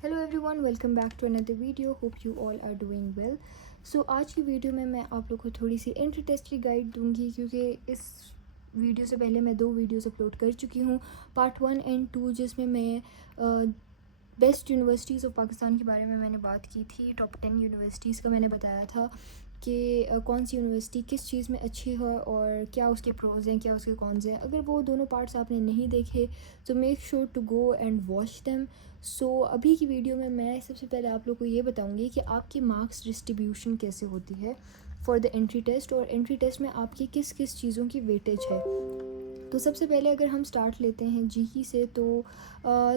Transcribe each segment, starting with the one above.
Hello everyone, welcome back to another video. Hope you all are doing well. So आज की video में मैं आप लोग को थोड़ी सी एंट्री टेस्ट की गाइड दूंगी, क्योंकि इस वीडियो से पहले मैं 2 वीडियोस अपलोड कर चुकी हूँ, पार्ट 1 एंड 2, जिसमें मैं बेस्ट यूनिवर्सिटीज़ ऑफ पाकिस्तान के बारे में मैंने बात की थी। टॉप 10 यूनिवर्सिटीज़ का मैंने बताया था कि कौन सी यूनिवर्सिटी किस चीज़ में अच्छी है और क्या उसके प्रोज हैं, क्या उसके कॉन्स हैं। अगर वो दोनों पार्ट्स आपने नहीं देखे तो make sure to go and watch them. So अभी की वीडियो में मैं सबसे पहले आप लोग को ये बताऊंगी कि आपकी मार्क्स डिस्ट्रीब्यूशन कैसे होती है फॉर द एंट्री टेस्ट, और एंट्री टेस्ट में आपकी किस किस चीज़ों की वेटेज है। तो सबसे पहले अगर हम स्टार्ट लेते हैं जीकी से, तो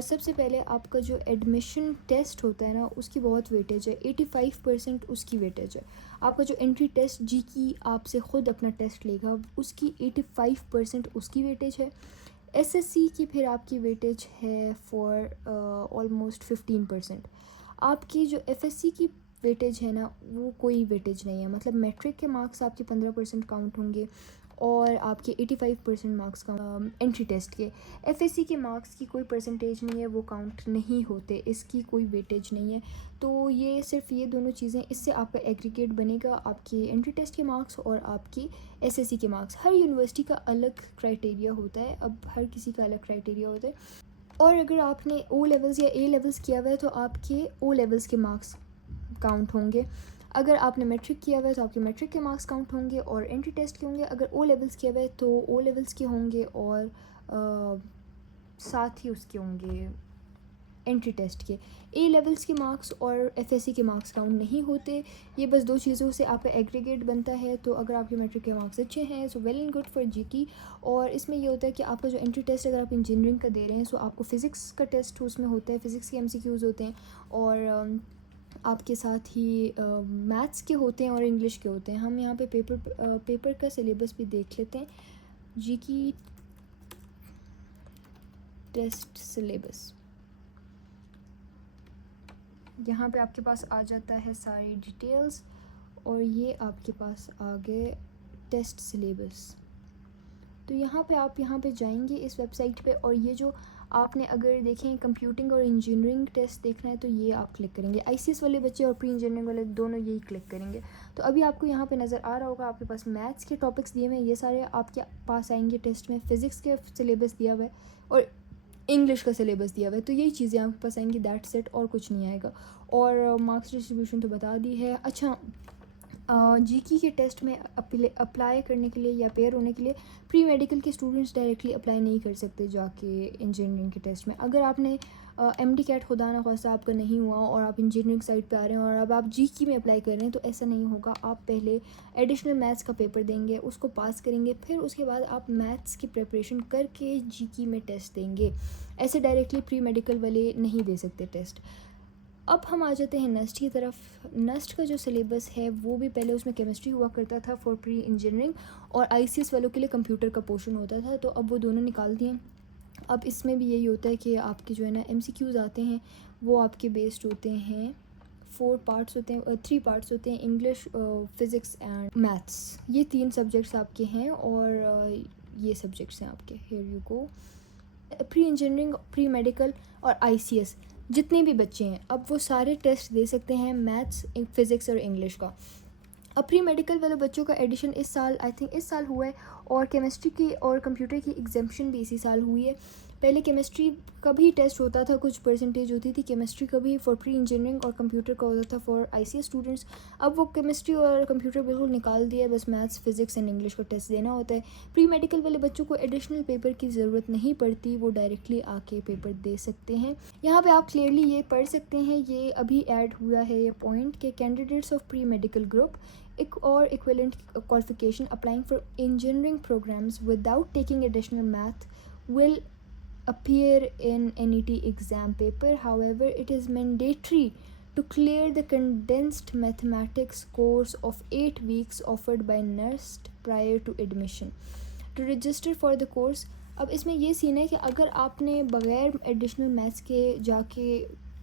सबसे पहले आपका जो एडमिशन टेस्ट होता है ना, उसकी बहुत वेटेज है। 85% उसकी वेटेज है। आपका जो एंट्री टेस्ट जीकी आपसे ख़ुद अपना टेस्ट लेगा, उसकी 85% उसकी वेटेज है। एसएससी की फिर आपकी वेटेज है फॉर ऑलमोस्ट 15%। आपकी जो एफएससी की वेटेज है ना, वो कोई वेटेज नहीं है। मतलब मैट्रिक के मार्क्स आपके 15% काउंट होंगे और आपके 85% मार्क्स का एंट्री टेस्ट के। एफएससी के मार्क्स की कोई परसेंटेज नहीं है, वो काउंट नहीं होते, इसकी कोई वेटेज नहीं है। तो ये सिर्फ ये दोनों चीज़ें, इससे आपका एग्रीगेट बनेगा आपके एंट्री टेस्ट के मार्क्स और आपकी एसएससी के मार्क्स। हर यूनिवर्सिटी का अलग क्राइटेरिया होता है, अब हर किसी का अलग क्राइटेरिया होता है। और अगर आपने ओ लेवल्स या ए लेवल्स किया हुआ है तो आपके ओ लेवल्स के मार्क्स काउंट होंगे। अगर आपने मैट्रिक किया हुआ है तो आपके मैट्रिक के मार्क्स काउंट होंगे और एंट्री टेस्ट के होंगे। अगर ओ लेवल्स किया हुआ है तो ओ लेवल्स के होंगे और साथ ही उसके होंगे एंट्री टेस्ट के। ए लेवल्स के मार्क्स और एफएससी के मार्क्स काउंट नहीं होते। ये बस 2 चीज़ों से आपका एग्रीगेट बनता है। तो अगर आपके मैट्रिक के मार्क्स अच्छे हैं so well and good for जीकी। और इसमें ये होता है कि आपका जो एंट्री टेस्ट अगर आप इंजीनियरिंग का दे रहे हैं, सो आपको फ़िज़िक्स का टेस्ट उसमें होता है, फ़िज़िक्स के एमसीक्यूज़ होते हैं और आपके साथ ही मैथ्स के होते हैं और इंग्लिश के होते हैं। हम यहाँ पे पेपर का सिलेबस भी देख लेते हैं। जीकी टेस्ट सिलेबस यहाँ पे आपके पास आ जाता है सारी डिटेल्स, और ये आपके पास आ गए टेस्ट सिलेबस। तो यहाँ पे जाएंगे इस वेबसाइट पे, और ये जो आपने अगर देखें कंप्यूटिंग और इंजीनियरिंग टेस्ट देखना है तो ये आप क्लिक करेंगे। आईसीएस वाले बच्चे और प्री इंजीनियरिंग वाले दोनों यही क्लिक करेंगे। तो अभी आपको यहाँ पे नज़र आ रहा होगा, आपके पास मैथ्स के टॉपिक्स दिए हुए हैं, ये सारे आपके पास आएंगे टेस्ट में। फ़िज़िक्स के सिलेबस दिया हुआ है और इंग्लिश का सिलेबस दिया हुआ है। तो यही चीज़ें आपके पास आएंगी, दैट सेट, और कुछ नहीं आएगा। और मार्क्स डिस्ट्रीब्यूशन तो बता दी है। अच्छा, जीकी के टेस्ट में अप्लाई करने के लिए या पेयर होने के लिए प्री मेडिकल के स्टूडेंट्स डायरेक्टली अप्लाई नहीं कर सकते जाके इंजीनियरिंग के टेस्ट में। अगर आपने एमडी कैट खुदा ना खास्ता आपका नहीं हुआ और आप इंजीनियरिंग साइड पे आ रहे हैं और अब आप जीकी में अप्लाई कर रहे हैं, तो ऐसा नहीं होगा। आप पहले एडिशनल मैथ्स का पेपर देंगे, उसको पास करेंगे, फिर उसके बाद आप मैथ्स की प्रिपरेशन करके जीकी में टेस्ट देंगे। ऐसे डायरेक्टली प्री मेडिकल वाले नहीं दे सकते टेस्ट। अब हम आ जाते हैं नस्ट की तरफ। नस्ट का जो सिलेबस है वो भी पहले उसमें केमिस्ट्री हुआ करता था फॉर प्री इंजीनियरिंग, और आईसीएस वालों के लिए कंप्यूटर का पोर्शन होता था। तो अब वो दोनों निकाल दिए। अब इसमें भी यही होता है कि आपके जो है ना एमसीक्यूज़ आते हैं, वो आपके बेस्ड होते हैं 4 पार्ट्स होते हैं, 3 पार्ट्स होते हैं, इंग्लिश, फिज़िक्स एंड मैथ्स। ये 3 सब्जेक्ट्स आपके हैं और ये सब्जेक्ट्स हैं आपके। Here you go. Pre engineering, pre medical और आईसीएस जितने भी बच्चे हैं, अब वो सारे टेस्ट दे सकते हैं मैथ्स, फिज़िक्स और इंग्लिश का। अब प्री मेडिकल वाले बच्चों का एडिशन इस साल, आई थिंक इस साल हुआ है, और केमिस्ट्री की और कंप्यूटर की एग्जाम्शन भी इसी साल हुई है। पहले केमिस्ट्री का भी टेस्ट होता था, कुछ परसेंटेज होती थी केमिस्ट्री का भी फॉर प्री इंजीनियरिंग, और कंप्यूटर का होता था फॉर आईसीएस स्टूडेंट्स। अब वो केमिस्ट्री और कंप्यूटर बिल्कुल निकाल दिया है, बस मैथ्स, फिज़िक्स एंड इंग्लिश का टेस्ट देना होता है। प्री मेडिकल वाले बच्चों को एडिशनल पेपर की ज़रूरत नहीं पड़ती, वो डायरेक्टली आके पेपर दे सकते हैं। यहाँ पे आप क्लियरली ये पढ़ सकते हैं, ये अभी ऐड हुआ है ये पॉइंट कि candidates of pre medical group or equivalent qualification applying for engineering programs without taking additional math will appear in NET exam paper. However, it is mandatory to clear the condensed mathematics course of 8 weeks offered by NURST prior to admission. To register for the course, अब इसमें ये scene है कि अगर आपने बग़ैर additional maths के जाके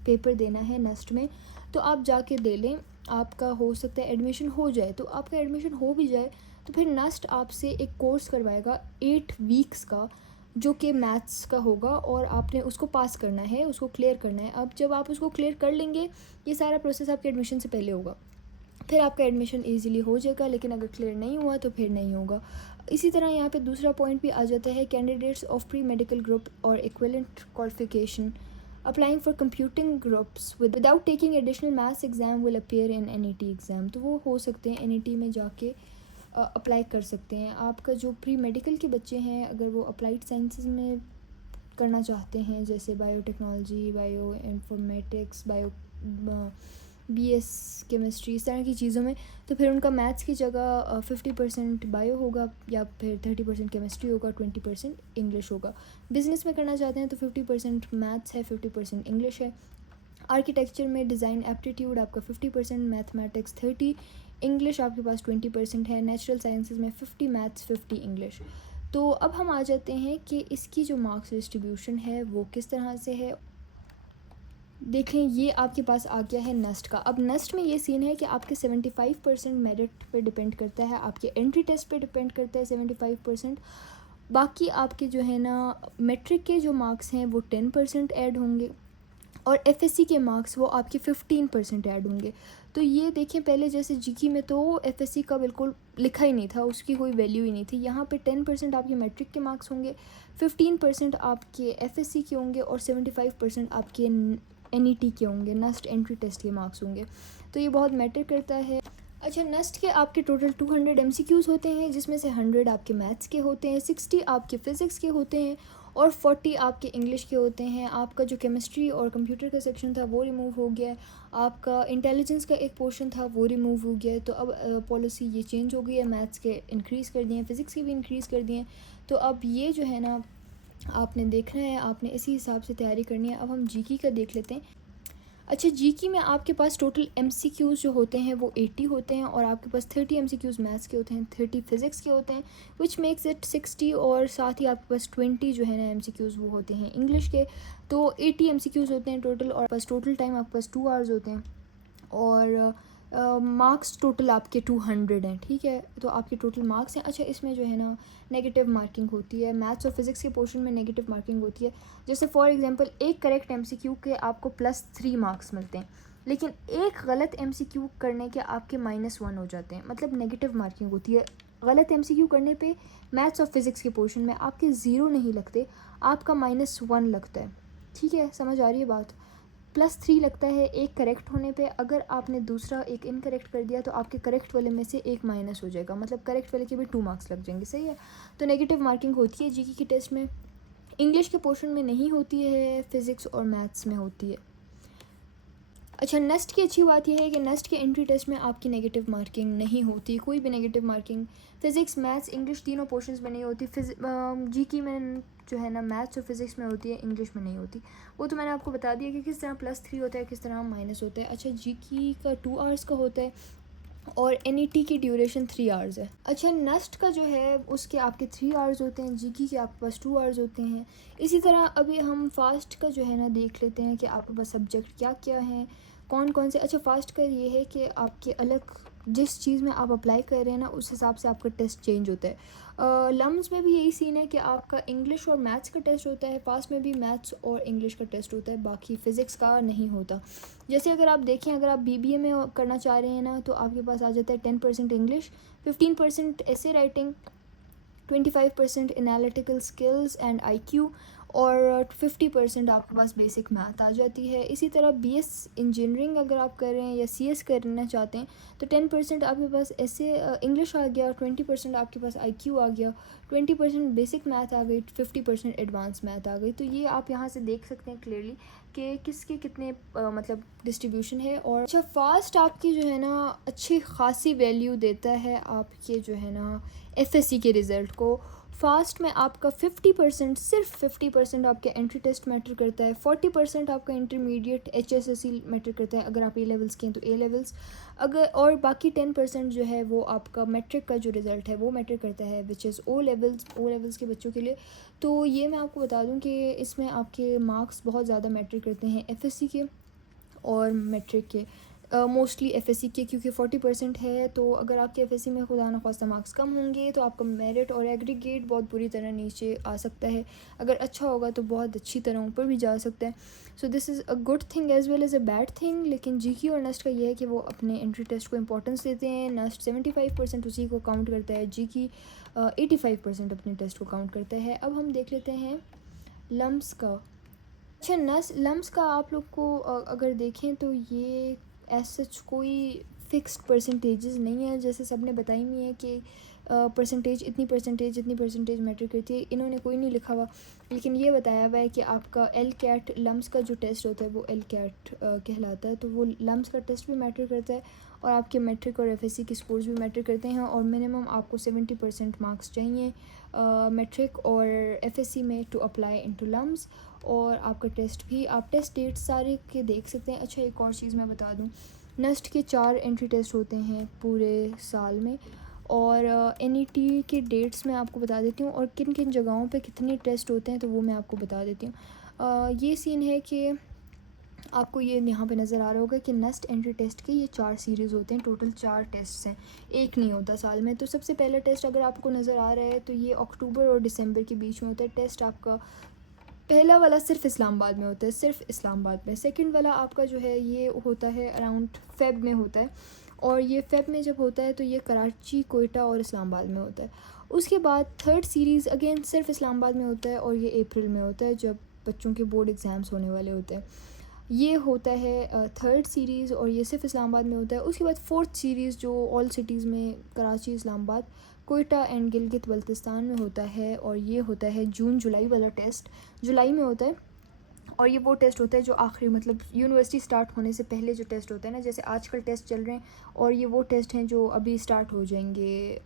पेपर देना है नस्ट में, तो आप जाके दे लें, आपका हो सकता है एडमिशन हो जाए। तो आपका एडमिशन हो भी जाए तो फिर नस्ट आपसे एक कोर्स करवाएगा 8 वीक्स का, जो कि मैथ्स का होगा, और आपने उसको पास करना है, उसको क्लियर करना है। अब जब आप उसको क्लियर कर लेंगे, ये सारा प्रोसेस आपके एडमिशन से पहले होगा, फिर आपका एडमिशन इजीली हो जाएगा। लेकिन अगर क्लियर नहीं हुआ तो फिर नहीं होगा। इसी तरह यहाँ पे दूसरा पॉइंट भी आ जाता है, candidates of pre medical group और equivalent qualification applying for computing groups without taking additional maths exam will appear in NET exam. तो वो हो सकते हैं एनईटी में जाके अप्लाई कर सकते हैं। आपका जो प्री मेडिकल के बच्चे हैं, अगर वो अप्लाइड साइंसेस में करना चाहते हैं, जैसे biotechnology, bio informatics, bio BS chemistry, इस तरह की चीज़ों में, तो फिर उनका मैथ्स की जगह 50% बायो होगा, या फिर 30% केमिस्ट्री होगा, 20% इंग्लिश होगा। बिज़नेस में करना चाहते हैं तो 50% मैथ्स है, 50% इंग्लिश है। आर्किटेक्चर में डिज़ाइन एप्टीट्यूड आपका 50%, मैथमेटिक्स 30, इंग्लिश आपके पास 20% है। नेचुरल साइंसेज में 50 मैथ्स, 50 इंग्लिश। तो अब हम आ जाते हैं कि इसकी जो मार्क्स डिस्ट्रीब्यूशन है वो किस तरह से है। देखें, ये आपके पास आ गया है नेस्ट का। अब नेस्ट में ये सीन है कि आपके 75% मेरिट पे डिपेंड करता है, आपके एंट्री टेस्ट पे डिपेंड करता है 75%। बाकी आपके जो है ना मैट्रिक के जो मार्क्स हैं वो 10% ऐड होंगे, और एफएससी के मार्क्स वो आपके 15% ऐड होंगे। तो ये देखें, पहले जैसे जीके में तो एफएससी का बिल्कुल लिखा ही नहीं था, उसकी कोई वैल्यू ही नहीं थी। यहाँ पे 10% आपके मैट्रिक के मार्क्स होंगे, 15% आपके एफएससी के होंगे, और 75% आपके एनईटी के होंगे, नेस्ट एंट्री टेस्ट के मार्क्स होंगे। तो ये बहुत मैटर करता है। अच्छा, नेस्ट के आपके टोटल 200 एमसीक्यूज़ होते हैं, जिसमें से 100 आपके मैथ्स के होते हैं, 60 आपके फ़िज़िक्स के होते हैं, और 40 आपके इंग्लिश के होते हैं। आपका जो केमिस्ट्री और कंप्यूटर का सेक्शन था वो रिमूव हो गया है, आपका इंटेलिजेंस का एक पोर्शन था वो रिमूव हो गया है। तो अब पॉलिसी ये चेंज हो गई है, मैथ्स के इंक्रीज़ कर दिए हैं, फ़िज़िक्स के भी इंक्रीज़ कर दिए हैं। तो अब ये जो है ना आपने देखना है, आपने इसी हिसाब से तैयारी करनी है। अब हम जीके का देख लेते हैं। अच्छा, जीके में आपके पास टोटल एमसीक्यूज़ जो होते हैं वो 80 होते हैं, और आपके पास 30 एमसीक्यूज़ मैथ्स के होते हैं, 30 फिज़िक्स के होते हैं, विच मेक्स इट 60। और साथ ही आपके पास 20 जो है ना एमसीक्यूज़ वो होते हैं इंग्लिश के। तो 80 एमसीक्यूज़ होते हैं टोटल, और बस टोटल टाइम आपके पास 2 आवर्स होते हैं, और मार्क्स टोटल आपके 200 हैं। ठीक है, तो आपके टोटल मार्क्स हैं। अच्छा, इसमें जो है ना नेगेटिव मार्किंग होती है, मैथ्स और फिज़िक्स के पोर्शन में नेगेटिव मार्किंग होती है। जैसे फॉर एग्जांपल, एक करेक्ट एमसीक्यू के आपको +3 मार्क्स मिलते हैं, लेकिन एक गलत एमसीक्यू करने के आपके -1 हो जाते हैं, मतलब नेगेटिव मार्किंग होती है। गलत एमसीक्यू करने पे मैथ्स और फिज़िक्स के पोर्शन में आपके 0 नहीं लगते, आपका -1 लगता है। ठीक है, समझ आ रही है बात। +3 लगता है एक करेक्ट होने पे। अगर आपने दूसरा एक इनकरेक्ट कर दिया तो आपके करेक्ट वाले में से एक माइनस हो जाएगा, मतलब करेक्ट वाले के भी 2 मार्क्स लग जाएंगे। सही है, तो नेगेटिव मार्किंग होती है जीके के टेस्ट में। इंग्लिश के पोर्शन में नहीं होती है, फिज़िक्स और मैथ्स में होती है। अच्छा, नेस्ट की अच्छी बात यह है कि नेस्ट के एंट्री टेस्ट में आपकी नेगेटिव मार्किंग नहीं होती, कोई भी negative marking physics, maths, English तीनों पोर्शंस में नहीं होती। जीके में जो है ना मैथ्स और फिज़िक्स में होती है, इंग्लिश में नहीं होती। वो तो मैंने आपको बता दिया कि किस तरह +3 होता है, किस तरह माइनस होता है। अच्छा, जीके का 2 आवर्स का होता है, और एनईटी की ड्यूरेशन 3 आवर्स है। अच्छा, नेस्ट का जो है उसके आपके 3 आवर्स होते हैं, जीके के आपके पास 2 आवर्स होते हैं। इसी तरह अभी हम फ़ास्ट का जो है ना देख लेते हैं कि आपके पास सब्जेक्ट क्या क्या हैं, कौन कौन से। अच्छा, फ़ास्ट का ये है कि आपके अलग जिस चीज़ में आप अप्लाई कर रहे हैं ना उस हिसाब से आपका टेस्ट चेंज होता है। लम्स में भी यही सीन है कि आपका इंग्लिश और मैथ्स का टेस्ट होता है, फास्ट में भी मैथ्स और इंग्लिश का टेस्ट होता है, बाकी फ़िज़िक्स का नहीं होता। जैसे अगर आप देखें, अगर आप बीबीए में करना चाह रहे हैं ना तो आपके पास आ जाता है 10% इंग्लिश, 15% ऐसे writing, 25% analytical skills and IQ, और 50% आपके पास बेसिक मैथ आ जाती है। इसी तरह बीएस इंजीनियरिंग अगर आप कर रहे हैं या सीएस करना चाहते हैं तो 10% आपके पास ऐसे इंग्लिश आ गया, 20% आपके पास आईक्यू आ गया, 20% बेसिक मैथ आ गई, 50% एडवांस मैथ आ गई। तो ये आप यहाँ से देख सकते हैं क्लियरली कि किसके कितने मतलब डिस्ट्रीब्यूशन है। और अच्छा, फास्ट आपकी जो है ना अच्छी खासी वैल्यू देता है आपके जो है ना एफएससी के रिज़ल्ट को। फास्ट में आपका 50%, सिर्फ 50% आपके एंट्री टेस्ट मैटर करता है, 40% आपका इंटरमीडिएट एचएसएससी मैटर करता है अगर आप ए लेवल्स के हैं तो ए लेवल्स, अगर और बाकी 10% जो है वो आपका मैट्रिक का जो रिज़ल्ट है वो मैटर करता है, विच इज़ ओ लेवल्स के बच्चों के लिए। तो ये मैं आपको बता दूं कि इसमें आपके मार्क्स बहुत ज़्यादा मैटर करते हैं एफएससी के और मैट्रिक के। मोस्टली एफएससी के, क्योंकि 40% है। तो अगर आपके एफएससी में खुदा न ख्वास्ता मार्क्स कम होंगे तो आपका मेरिट और एग्रीगेट बहुत बुरी तरह नीचे आ सकता है। अगर अच्छा होगा तो बहुत अच्छी तरह ऊपर भी जा सकता है। So this is a good thing as well as a bad thing. लेकिन जीके और नस्ट का ये है कि वो अपने एंट्री टेस्ट को इंपॉर्टेंस देते हैं। नस्ट 75% उसी को काउंट करता है, जीके 85% अपने टेस्ट को काउंट करता है। अब हम देख लेते हैं लम्स का। अच्छा, लम्स का आप लोग को अगर देखें तो ये एज सच कोई फ़िक्स्ड परसेंटेजेस नहीं है, जैसे सब ने बताई हुई है कि परसेंटेज इतनी परसेंटेज मैटर करती है। इन्होंने कोई नहीं लिखा हुआ, लेकिन ये बताया हुआ है कि आपका एल कैट लम्स का जो टेस्ट होता है वो एल कैट कहलाता है। तो वो लम्स का टेस्ट भी मैटर करता है और आपके मैट्रिक और एफएससी के स्कोर्स भी मैटर करते हैं। और मिनिमम आपको 70% मार्क्स चाहिए मैट्रिक और एफएससी में टू अप्लाई इनटू लम्स। और आपका टेस्ट भी, आप टेस्ट डेट सारे के देख सकते हैं। अच्छा, एक और चीज़ मैं बता दूं, नस्ट के 4 एंट्री टेस्ट होते हैं पूरे साल में। और एनईटी के डेट्स मैं आपको बता देती हूँ और किन किन जगहों पे कितने टेस्ट होते हैं तो वो मैं आपको बता देती हूँ। ये सीन है कि आपको ये यहाँ पे नज़र आ रहा होगा कि नेस्ट एंट्री टेस्ट के ये 4 सीरीज़ होते हैं। टोटल 4 टेस्ट हैं, एक नहीं होता साल में। तो सबसे पहला टेस्ट अगर आपको नज़र आ रहा है तो ये अक्टूबर और दिसंबर के बीच में होता है। टेस्ट आपका पहला वाला सिर्फ इस्लामाबाद में होता है, सिर्फ इस्लामाबाद में। सेकंड वाला आपका जो है ये होता है अराउंड फेब में होता है। और ये फेब में जब होता है तो ये कराची, कोयटा और इस्लामाबाद में होता है। उसके बाद थर्ड सीरीज़ अगेन सिर्फ इस्लामाबाद में होता है और ये अप्रैल में होता है जब बच्चों के बोर्ड एग्ज़ाम्स होने वाले होते हैं। ये होता है थर्ड सीरीज़ और ये सिर्फ इस्लामाबाद में होता है। उसके बाद फोर्थ सीरीज़ जो ऑल सिटीज़ में कराची, इस्लामाबाद, कोयटा एंड गिलगित बल्तिस्तान में होता है और ये होता है जून जुलाई वाला टेस्ट, जुलाई में होता है। और ये वो टेस्ट होता है जो आखिरी मतलब यूनिवर्सिटी स्टार्ट होने से पहले जो टेस्ट होता है ना, जैसे आजकल टेस्ट चल रहे हैं और ये वो टेस्ट हैं जो अभी स्टार्ट हो जाएंगे।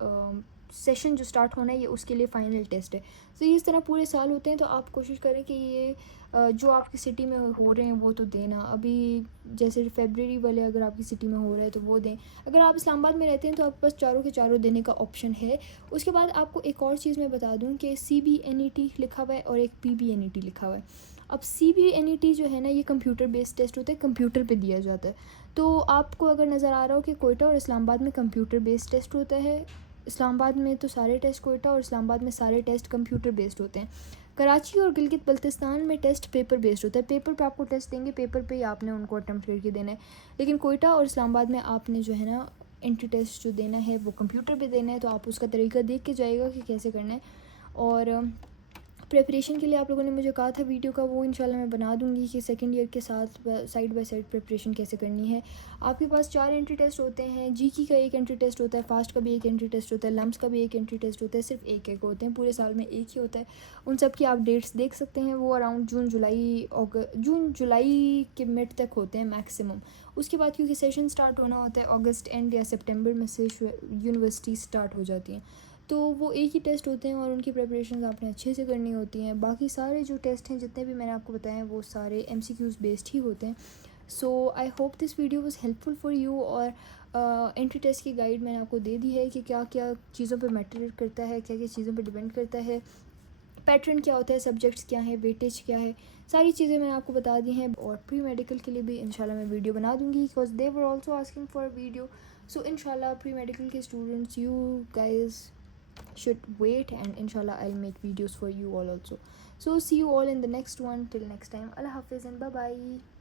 सेशन जो स्टार्ट होना है ये उसके लिए फ़ाइनल टेस्ट है। तो ये इस तरह पूरे साल होते हैं। तो आप कोशिश करें कि ये जो आपकी सिटी में हो रहे हैं वो तो देना। अभी जैसे फरवरी वाले अगर आपकी सिटी में हो रहा है तो वो दें। अगर आप इस्लामाबाद में रहते हैं तो आपके पास चारों के चारों देने का ऑप्शन है। उसके बाद आपको एक और चीज़ मैं बता दूं कि CBNET लिखा हुआ है और एक PBNET लिखा हुआ है। अब CBNET जो है ना, ये कंप्यूटर बेस्ड टेस्ट होता है, कंप्यूटर पे दिया जाता है। तो आपको अगर नज़र आ रहा हो कि कोयटा और इस्लामाबाद में कंप्यूटर बेस्ड टेस्ट होता है, इस्लामाबाद में तो सारे टेस्ट कोयटा और इस्लामाबाद में सारे टेस्ट कंप्यूटर बेस्ड होते हैं। कराची और गिलगित बल्तिस्तान में टेस्ट पेपर बेस्ड होता है। पेपर पे आपको टेस्ट देंगे, पेपर पे ही आपने उनको अटैम्प्ट करके देना है। लेकिन कोयटा और इस्लामाबाद में आपने जो है ना एंट्री टेस्ट जो देना है वो कंप्यूटर पे देना है। तो आप उसका तरीका देख के जाइएगा कि कैसे करना है। और प्रेपरेशन के लिए आप लोगों ने मुझे कहा था वीडियो का, वो इंशाल्लाह मैं बना दूंगी कि सेकंड ईयर के साथ साइड बाय साइड प्रेपरेशन कैसे करनी है। आपके पास 4 एंट्री टेस्ट होते हैं। जीके का एक एंट्री टेस्ट होता है, फास्ट का भी एक एंट्री टेस्ट होता है, लम्स का भी एक एंट्री टेस्ट होता है। सिर्फ एक एक होते हैं, पूरे साल में एक ही होता है। उन सब की आप डेट्स देख सकते हैं, वो अराउंड जून जुलाई के मिड तक होते हैं मैक्सिमम। उसके बाद क्योंकि सेशन स्टार्ट होना होता है अगस्त एंड या सितंबर में से यूनिवर्सिटी स्टार्ट हो जाती हैं, तो वो एक ही टेस्ट होते हैं और उनकी प्रिपरेशन आपने अच्छे से करनी होती हैं। बाकी सारे जो टेस्ट हैं जितने भी मैंने आपको बताए हैं वो सारे MCQs बेस्ड ही होते हैं। So I hope this video was helpful for you. और एंट्री टेस्ट की गाइड मैंने आपको दे दी है कि क्या क्या चीज़ों पर मैटर करता है, क्या क्या चीज़ों पर डिपेंड करता है, पैटर्न क्या होता है, सब्जेक्ट्स क्या है, वेटेज क्या है, सारी चीज़ें मैंने आपको बता दी हैं। और प्री मेडिकल के लिए भी इंशाल्लाह मैं वीडियो बना दूँगी because they were also asking for video. So इंशाल्लाह प्री मेडिकल के students, you guys should wait, and inshallah I'll make videos for you all also. So see you all in the next one. Till next time, Allah Hafiz and bye bye.